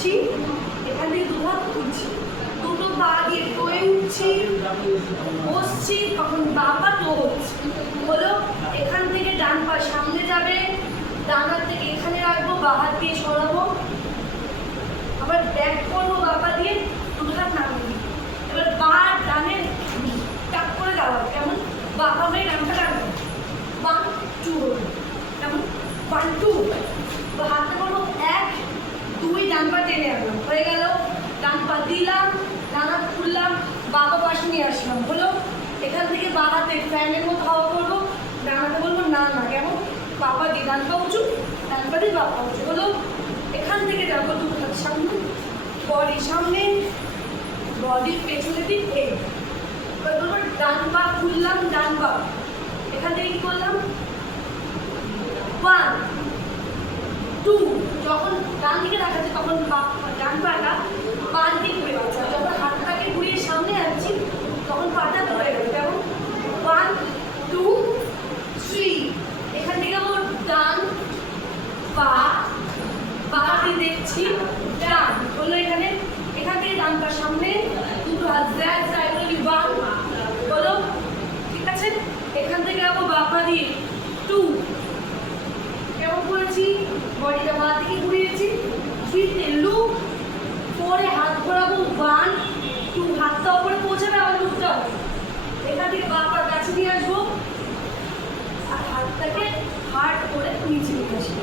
উঠছি, এখান থেকে দু হাত তুলছি, দুটো পা দিয়ে টোয়ে উঠছি, বসছি, তখন বাঁ পা টো হচ্ছে। হলো এখান থেকে ডান পা সামনে যাবে, ডান হাত থেকে এখানে রাখবো, বাঁ হাত দিয়ে সরাবো, আবার ব্যাক করবো বাঁ পা দিয়ে, দুটো হাত নামিয়ে। এবার বাঁ ডানে টাক করে দাঁড়াবো, কেমন? বাঁ পা মেয়ে ডান পা রাখবো, 1 2 কেমন? 1 2, হাতে বলবো 1 2, ডান পা টেনে আনলাম, হয়ে গেল। ডান পা দিলাম, ডান হাত খুললাম, বাঁ পা পাশে নিয়ে আসলাম, হলো। এখান থেকে বাঁ হাতে ফ্যানের মতো হাওয়া করবো, ডান হাতে বলবো না না, কেমন? বাঁ পা দিয়ে ডান পা উঁচু, ডান পা দিয়ে বাঁ পা উঁচু, হলো। এখান থেকে যাবো দু হাত সামনে, বডি সামনে, বডির পেছনের দিক এই। এবার বলবো ডান পা খুললাম, ডান পা, এখান থেকে কি করলাম? 1 2, যখন ডান দিকে দেখাচ্ছে তখন ডান পাটা বাঁ দিকে ঘুরে যাচ্ছে, যখন হাতটাকে ঘুরিয়ে সামনে যাচ্ছি তখন পাটা ঘুরে গেল, কেমন? 1 2 3, এখান থেকে আমার ডান পা, পা দিয়ে দেখছি ডান, হলো এখানে। এখান থেকে ডান পা সামনে, দুটো হাত ব্যাক সাইড বলি 1, হলো, ঠিক আছে। এখান থেকে যাবো বাঁ পা দিয়ে 2, কেমন করেছি? বডিটা বাঁ দিকে ঘুরিয়েছি, 3তে লুপ, 4এ হাত ঘোরাবো 1 2, হাতটা উপরে পৌঁছাবে, আবার লুপটা এখান থেকে বাঁ পা কাছে নিয়ে আসবো আর হাতটাকে হার্ড করে নিচে নিয়ে আসবো।